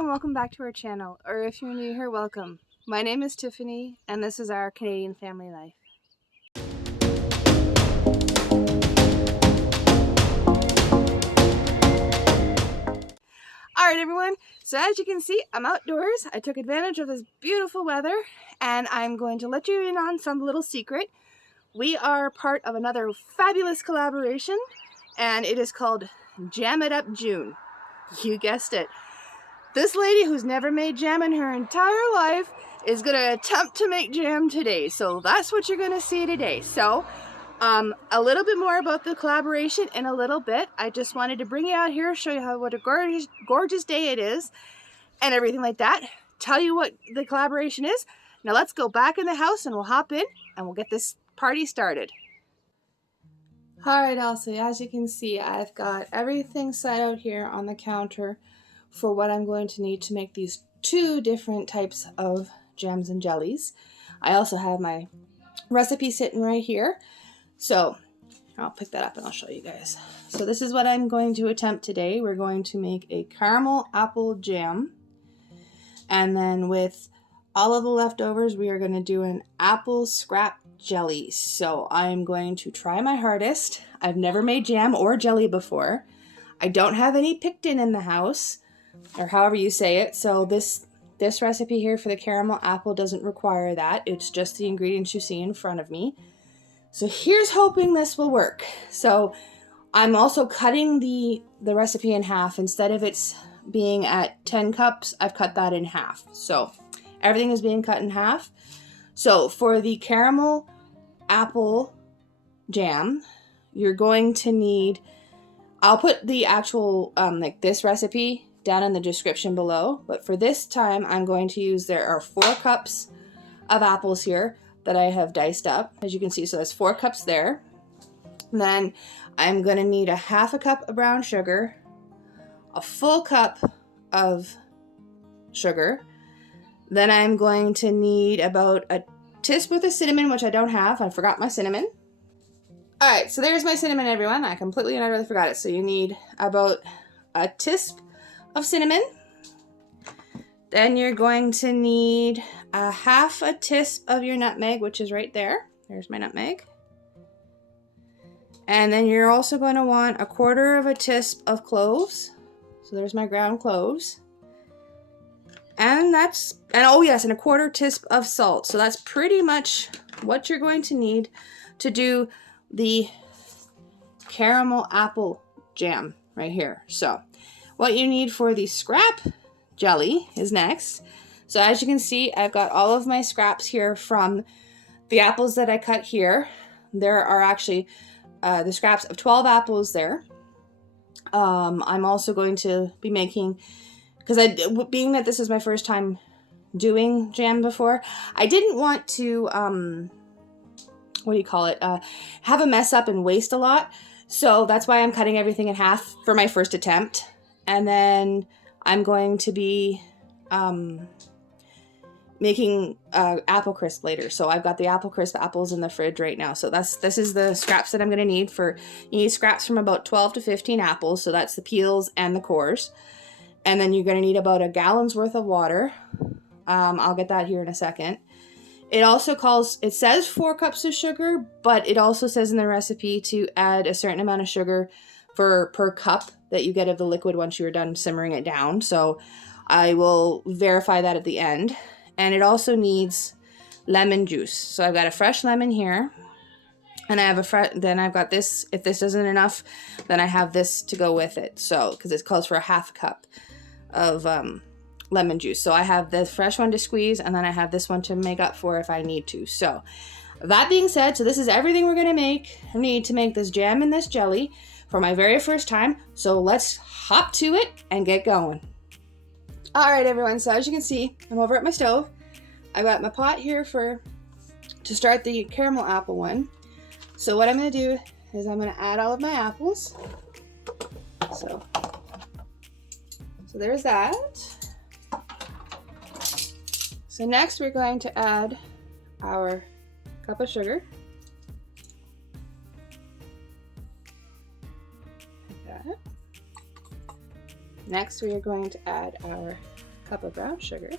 and welcome back to our channel, or if you're new here, welcome. My name is Tiffany and this is our Canadian family life. Alright everyone, so as you can see, I'm outdoors. I took advantage of this beautiful weather and I'm going to let you in on some little secret. We are part of another fabulous collaboration and it is called Jam It Up June. You guessed it. This lady who's never made jam in her entire life is going to attempt to make jam today. So that's what you're going to see today. So a little bit more about the collaboration in a little bit. I just wanted to bring you out here, show you what a gorgeous day it is and everything like that. Tell you what the collaboration is. Now let's go back in the house and we'll hop in and we'll get this party started. Alright, also, as you can see, I've got everything set out here on the counter for what I'm going to need to make these two different types of jams and jellies. I also have my recipe sitting right here. So I'll pick that up and I'll show you guys. So this is what I'm going to attempt today. We're going to make a caramel apple jam. And then with all of the leftovers, we are going to do an apple scrap jelly. So I'm going to try my hardest. I've never made jam or jelly before. I don't have any pictin in the house, or however you say it. So this recipe here for the caramel apple doesn't require that. It's just the ingredients you see in front of me. So here's hoping this will work. So I'm also cutting the recipe in half. Instead of it's being at 10 cups, I've cut that in half. So everything is being cut in half. So for the caramel apple jam, you're going to need, I'll put the actual, like this recipe down in the description below. But for this time, I'm going to use, there are 4 cups of apples here that I have diced up, as you can see. So that's 4 cups there. And then I'm going to need a half a cup of brown sugar, a full cup of sugar. Then I'm going to need about a teaspoon of cinnamon, which I don't have. I forgot my cinnamon. All right, so there's my cinnamon, everyone. I completely and utterly forgot it. So you need about a teaspoon of cinnamon. Then you're going to need a half a teaspoon of your nutmeg, which is right there. There's my nutmeg. And then you're also going to want a quarter of a teaspoon of cloves. So there's my ground cloves. And oh yes, and a quarter teaspoon of salt. So that's pretty much what you're going to need to do the caramel apple jam right here. So what you need for the scrap jelly is next. So as you can see, I've got all of my scraps here from the apples that I cut here. There are actually the scraps of 12 apples there. I'm also going to be making, because being that this is my first time doing jam before, I didn't want to, what do you call it, have a mess up and waste a lot. So that's why I'm cutting everything in half for my first attempt. And then I'm going to be making apple crisp later. So I've got the apple crisp apples in the fridge right now. So this is the scraps that I'm going to need for, you need scraps from about 12 to 15 apples. So that's the peels and the cores. And then you're going to need about a gallon's worth of water. I'll get that here in a second. It also it says 4 cups of sugar, but it also says in the recipe to add a certain amount of sugar per cup that you get of the liquid once you're done simmering it down. So I will verify that at the end. And it also needs lemon juice. So I've got a fresh lemon here. And I have then I've got this. If this isn't enough, then I have this to go with it. So, because it calls for a half cup of lemon juice. So I have the fresh one to squeeze, and then I have this one to make up for if I need to. So that being said, so this is everything we're going to make. I need to make this jam and this jelly for my very first time. So let's hop to it and get going. All right, everyone. So as you can see, I'm over at my stove. I've got my pot here to start the caramel apple one. So what I'm going to do is I'm going to add all of my apples. So there's that. So next we're going to add our cup of sugar. Like that. Next we are going to add our cup of brown sugar.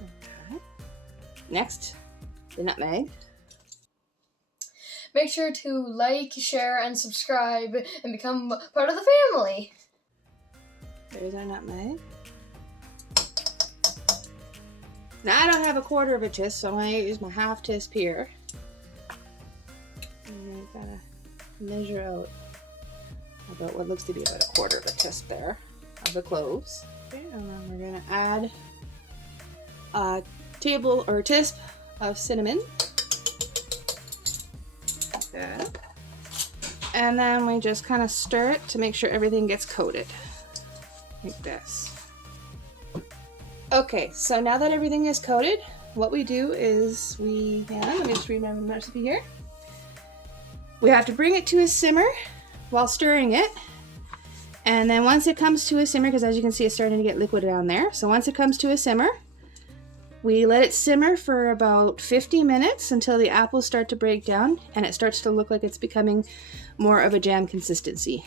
Okay. Next, the nutmeg. Make sure to like, share, and subscribe and become part of the family. There's our nutmeg. Now I don't have a quarter of a tisp, so I'm going to use my half tisp here. And I've got to measure out about what looks to be about a quarter of a tisp there of the cloves. Okay, and then we're going to add a table or tisp of cinnamon. Like that. And then we just kind of stir it to make sure everything gets coated. Like this. Okay, so now that everything is coated, what we do is let me just read my recipe here. We have to bring it to a simmer while stirring it. And then once it comes to a simmer, because as you can see, it's starting to get liquid down there. So once it comes to a simmer, we let it simmer for about 50 minutes until the apples start to break down and it starts to look like it's becoming more of a jam consistency.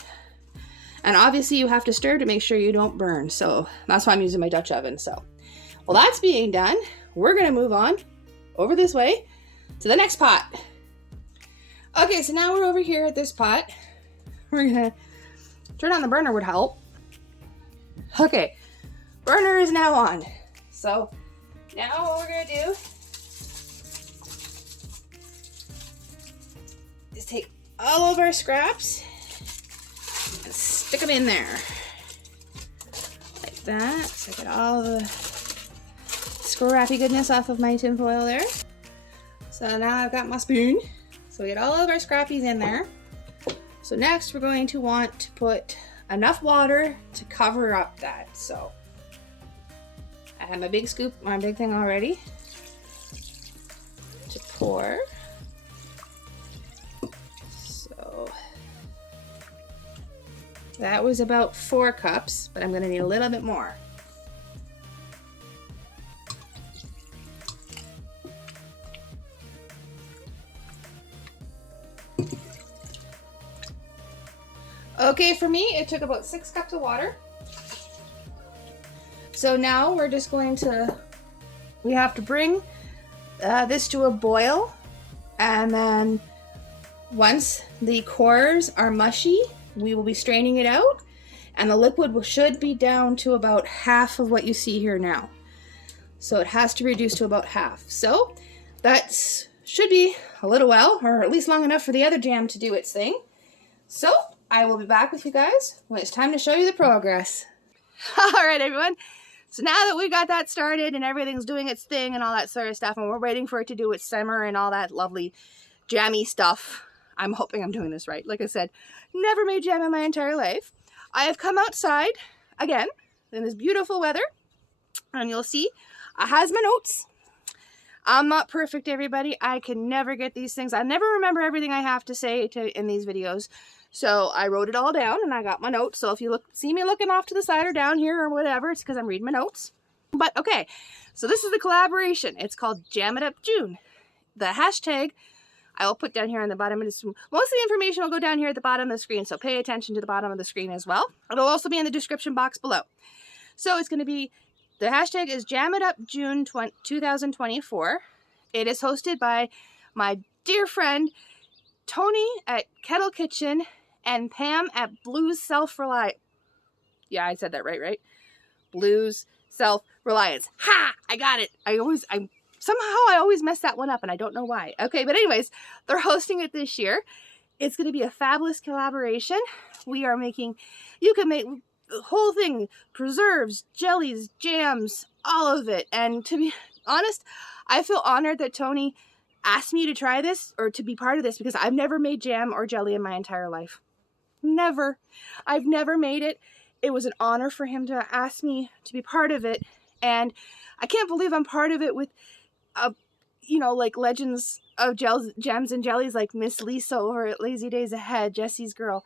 And obviously you have to stir to make sure you don't burn. So that's why I'm using my Dutch oven. So while that's being done, we're gonna move on over this way to the next pot. Okay, so now we're over here at this pot. We're gonna turn on the burner would help. Okay, burner is now on. So now what we're gonna do is take all of our scraps and stick them in there. Like that. So I get all the scrappy goodness off of my tin foil there. So now I've got my spoon. So we get all of our scrappies in there. So next we're going to want to put enough water to cover up that. So I have my big scoop, my big thing already to pour. So that was about 4 cups, but I'm going to need a little bit more. Okay, for me, it took about 6 cups of water. So now we're just going to, we have to bring this to a boil. And then once the cores are mushy, we will be straining it out. And the liquid should be down to about half of what you see here now. So it has to reduce to about half. So that should be a little while, or at least long enough for the other jam to do its thing. So I will be back with you guys when it's time to show you the progress. All right, everyone. So now that we got that started and everything's doing its thing and all that sort of stuff, and we're waiting for it to do its simmer and all that lovely jammy stuff, I'm hoping I'm doing this right. Like I said, never made jam in my entire life. I have come outside again in this beautiful weather, and you'll see I has my notes. I'm not perfect, everybody. I can never get these things. I never remember everything I have to say in these videos. So I wrote it all down and I got my notes. So if you see me looking off to the side or down here or whatever, it's because I'm reading my notes. But okay, so this is the collaboration. It's called Jam It Up June. The hashtag I will put down here on the bottom of the screen. Most of the information will go down here at the bottom of the screen, so pay attention to the bottom of the screen as well. It'll also be in the description box below. So it's going to be, the hashtag is Jam It Up June 2024. It is hosted by my dear friend Tony at Kettle Kitchen and Pam at Blues Self-Reliance. Yeah, I said that right? Blues Self-Reliance. Ha! I got it. Somehow I always mess that one up and I don't know why. Okay, but anyways, they're hosting it this year. It's going to be a fabulous collaboration. We are making, you can make the whole thing, preserves, jellies, jams, all of it. And to be honest, I feel honored that Tony asked me to try this or to be part of this because I've never made jam or jelly in my entire life. Never. I've never made it. It was an honor for him to ask me to be part of it. And I can't believe I'm part of it with, like legends of jams and jellies like Miss Lisa over at Lazy Days Ahead, Jesse's girl.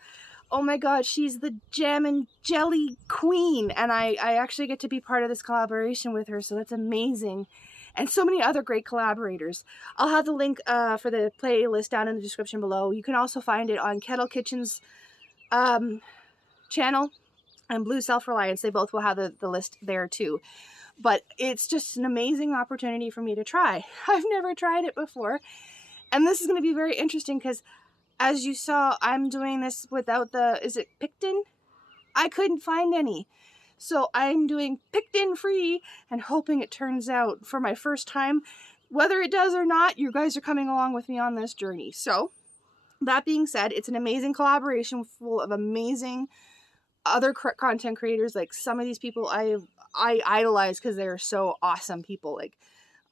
Oh my God, she's the jam and jelly queen. And I actually get to be part of this collaboration with her. So that's amazing. And so many other great collaborators. I'll have the link for the playlist down in the description below. You can also find it on Kettle Kitchen's channel. and Blue Self-Reliance. They both will have the list there too. But it's just an amazing opportunity for me to try. I've never tried it before. And this is going to be very interesting because, as you saw, I'm doing this without the, is it pictin? I couldn't find any. So I'm doing pictin free and hoping it turns out for my first time. Whether it does or not, you guys are coming along with me on this journey. So that being said, it's an amazing collaboration full of amazing other content creators. Like, some of these people I idolize because they're so awesome people. Like,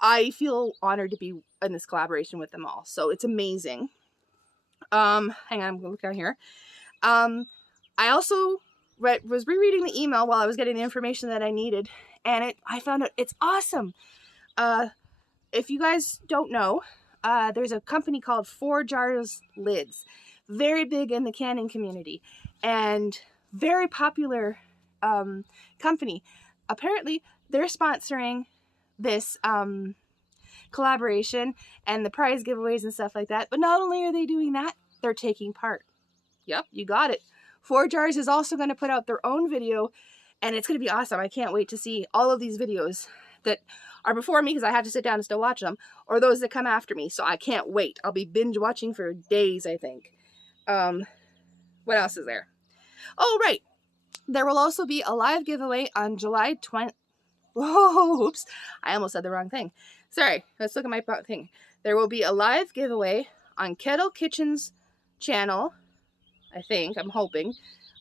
I feel honored to be in this collaboration with them all. So it's amazing. Hang on, I'm gonna look down here. I also was rereading the email while I was getting the information that I needed, and I found out it's awesome. If you guys don't know, there's a company called 4 Jars Lids, very big in the canning community, and very popular company. Apparently, they're sponsoring this collaboration and the prize giveaways and stuff like that. But not only are they doing that, they're taking part. Yep, you got it. 4 Jars is also going to put out their own video, and it's going to be awesome. I can't wait to see all of these videos that are before me because I have to sit down and still watch them, or those that come after me. So I can't wait. I'll be binge watching for days, I think. What else is there? Oh, right. There will also be a live giveaway on July 20th. Whoa, oops. I almost said the wrong thing. Sorry. Let's look at my thing. There will be a live giveaway on Kettle Kitchen's channel. I think. I'm hoping.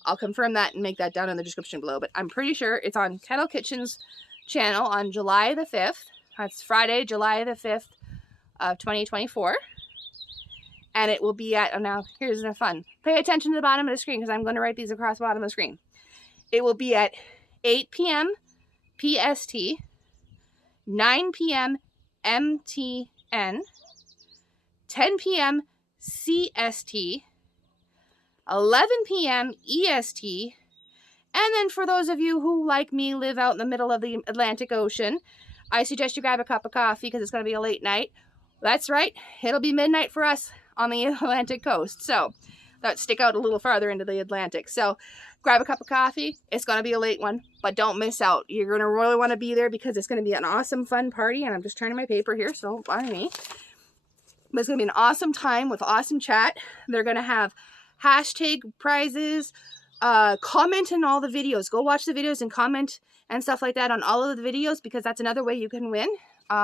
I'll confirm that and make that down in the description below. But I'm pretty sure it's on Kettle Kitchen's channel on July the 5th. That's Friday, July the 5th of 2024. And it will be at, oh, now here's the fun. Pay attention to the bottom of the screen because I'm going to write these across the bottom of the screen. It will be at 8 p.m. PST, 9 p.m. MTN, 10 p.m. CST, 11 p.m. EST, and then for those of you who, like me, live out in the middle of the Atlantic Ocean, I suggest you grab a cup of coffee because it's going to be a late night. That's right, it'll be midnight for us on the Atlantic coast, so that stick out a little farther into the Atlantic. So grab a cup of coffee. It's going to be a late one, but don't miss out. You're going to really want to be there because it's going to be an awesome, fun party, and I'm just turning my paper here, so don't mind me. But it's going to be an awesome time with awesome chat. They're going to have hashtag prizes, comment in all the videos. Go watch the videos and comment and stuff like that on all of the videos because that's another way you can win.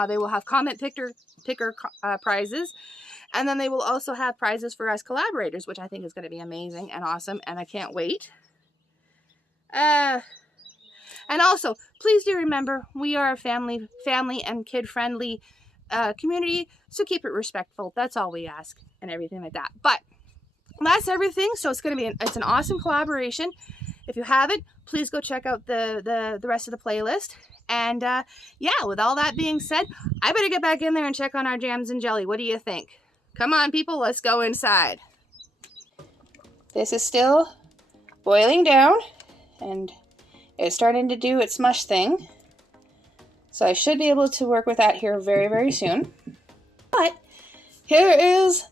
They will have comment picker prizes. And then they will also have prizes for us collaborators, which I think is going to be amazing and awesome. And I can't wait. And also, please do remember, we are a family and kid-friendly community. So keep it respectful. That's all we ask and everything like that. But that's everything. So it's going to be it's an awesome collaboration. If you haven't, please go check out the rest of the playlist. And yeah, with all that being said, I better get back in there and check on our jams and jelly. What do you think? Come on, people, let's go inside. This is still boiling down, and it's starting to do its mush thing. So I should be able to work with that here very, very soon. But here is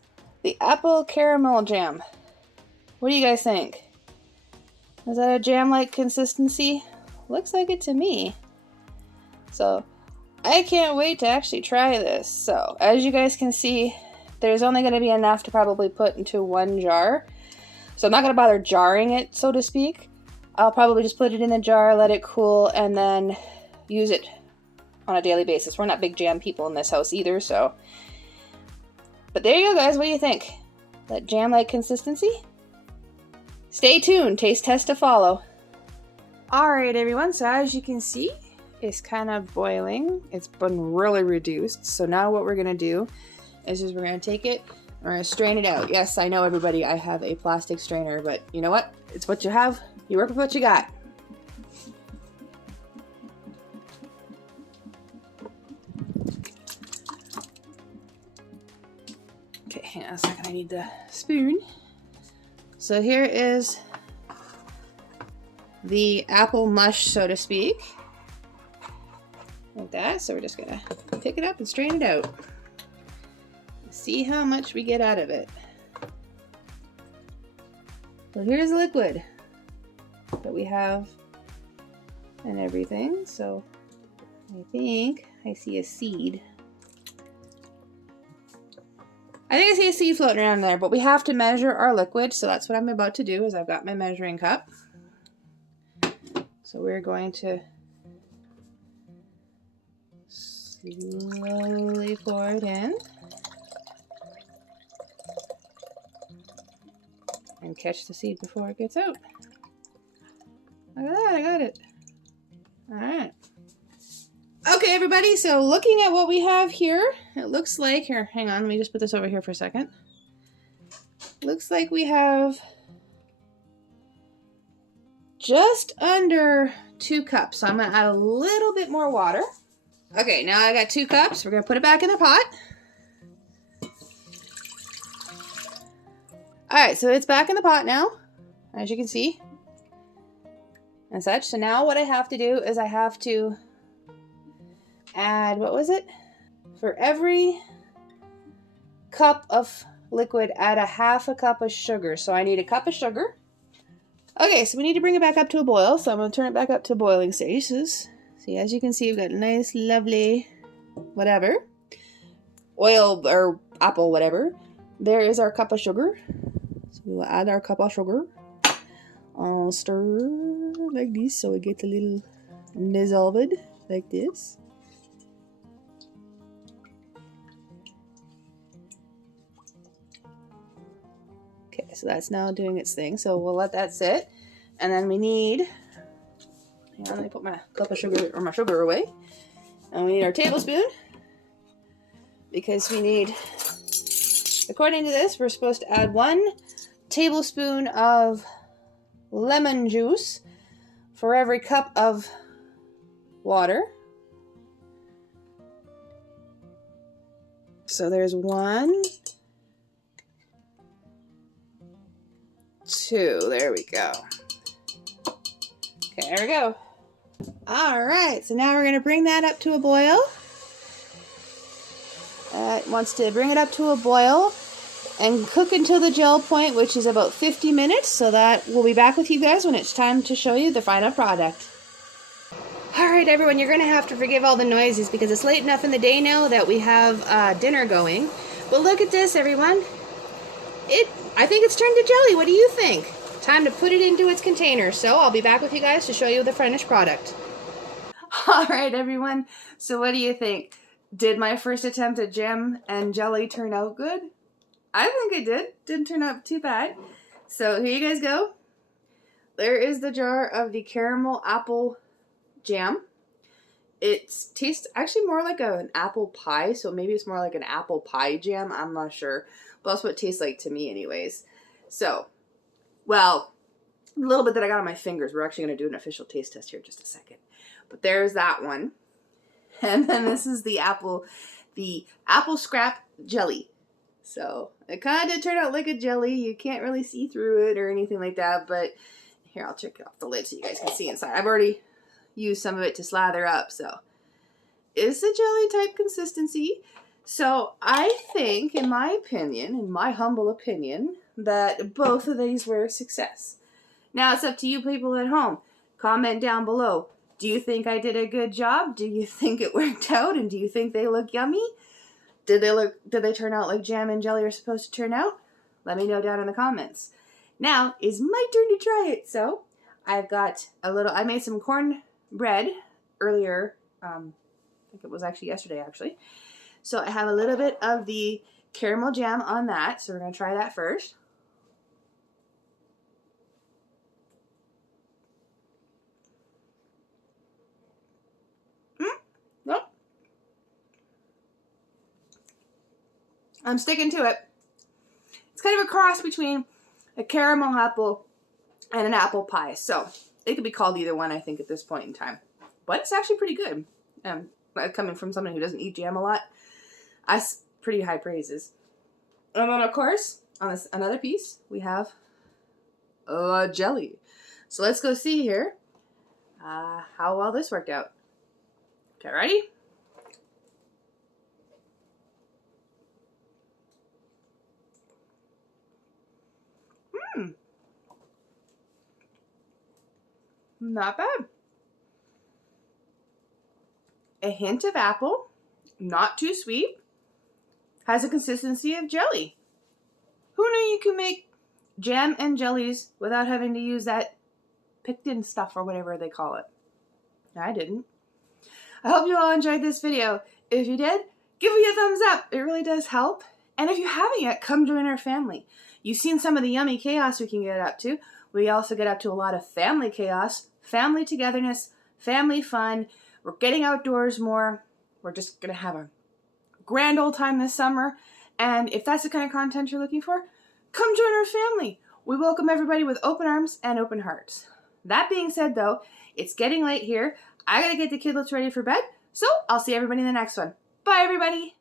the apple caramel jam. What do you guys think? Is that a jam-like consistency? Looks like it to me. So I can't wait to actually try this. So as you guys can see, there's only going to be enough to probably put into one jar. So I'm not going to bother jarring it, so to speak. I'll probably just put it in the jar, let it cool, and then use it on a daily basis. We're not big jam people in this house either, so. But there you go, guys. What do you think? That jam-like consistency? Stay tuned. Taste test to follow. Alright, everyone. So as you can see, it's kind of boiling. It's been really reduced. So now what we're going to do is just we're going to take it, we're going to strain it out. Yes, I know, everybody, I have a plastic strainer, but you know what? It's what you have. You work with what you got. Okay, hang on a second. I need the spoon. So here is the apple mush, so to speak. Like that. So we're just going to pick it up and strain it out. See how much we get out of it. So here's the liquid. that we have and everything. So I think I see a seed. I think I see a seed floating around there, but we have to measure our liquid. So that's what I'm about to do is I've got my measuring cup. So we're going to slowly pour it in and catch the seed before it gets out. Look at that, I got it. All right. Okay, everybody, so looking at what we have here, it looks like, here, hang on, let me just put this over here for a second. Looks like we have just under 2 cups. So I'm gonna add a little bit more water. Okay, now I got 2 cups. We're gonna put it back in the pot. All right, so it's back in the pot now, as you can see, and such. So now what I have to do is I have to add, what was it? For every cup of liquid, add a 1/2 cup of sugar. So I need a cup of sugar. Okay, so we need to bring it back up to a boil. So I'm gonna turn it back up to boiling stages. See, as you can see, we've got a nice, lovely, whatever, oil or apple, whatever. There is our cup of sugar. So we will add our cup of sugar. I'll stir like this so it gets a little dissolved like this. Okay, so that's now doing its thing. So we'll let that sit. And then we need, hang on, let me put my cup of sugar or my sugar away. And we need our tablespoon because we need, according to this, we're supposed to add 1 tablespoon of lemon juice for every cup of water. So there's 1, 2, there we go. Okay, there we go. All right, so now we're going to bring that up to a boil. It wants to bring it up to a boil and cook until the gel point, which is about 50 minutes. So that we'll be back with you guys when it's time to show you the final product. All right, everyone, you're going to have to forgive all the noises because it's late enough in the day now that we have dinner going. But look at this, everyone. I think it's turned to jelly. What do you think? Time to put it into its container. So I'll be back with you guys to show you the finished product. All right, everyone. So what do you think? Did my first attempt at jam and jelly turn out good? I think it did. Didn't turn out too bad. So here you guys go. There is the jar of the caramel apple jam. It tastes actually more like an apple pie, so maybe it's more like an apple pie jam. I'm not sure. But that's what it tastes like to me anyways. So, well, a little bit that I got on my fingers. We're actually going to do an official taste test here in just a second. But there's that one. And then this is the apple scrap jelly. So it kind of did turn out like a jelly. You can't really see through it or anything like that. But here, I'll check off the lid so you guys can see inside. I've already used some of it to slather up. So it's a jelly type consistency. So I think, in my opinion, in my humble opinion, that both of these were a success. Now it's up to you people at home. Comment down below. Do you think I did a good job? Do you think it worked out? And do you think they look yummy? Did they turn out like jam and jelly are supposed to turn out? Let me know down in the comments. Now is my turn to try it. So I've got I made some cornbread earlier. I think it was actually yesterday actually. So I have a little bit of the caramel jam on that. So we're going to try that first. Nope. I'm sticking to it. It's kind of a cross between a caramel apple and an apple pie. So it could be called either one, I think, at this point in time. But it's actually pretty good. Coming from someone who doesn't eat jam a lot, that's pretty high praises. And then, of course, on another piece, we have jelly. So let's go see here how well this worked out. Okay, ready? Not bad. A hint of apple, not too sweet, has a consistency of jelly. Who knew you could make jam and jellies without having to use that pictin stuff or whatever they call it? I didn't. I hope you all enjoyed this video. If you did, give me a thumbs up. It really does help. And if you haven't yet, come join our family. You've seen some of the yummy chaos we can get up to. We also get up to a lot of family chaos, family togetherness, family fun. We're getting outdoors more. We're just going to have a grand old time this summer. And if that's the kind of content you're looking for, come join our family. We welcome everybody with open arms and open hearts. That being said, though, it's getting late here. I gotta get the kidlets ready for bed, so I'll see everybody in the next one. Bye, everybody!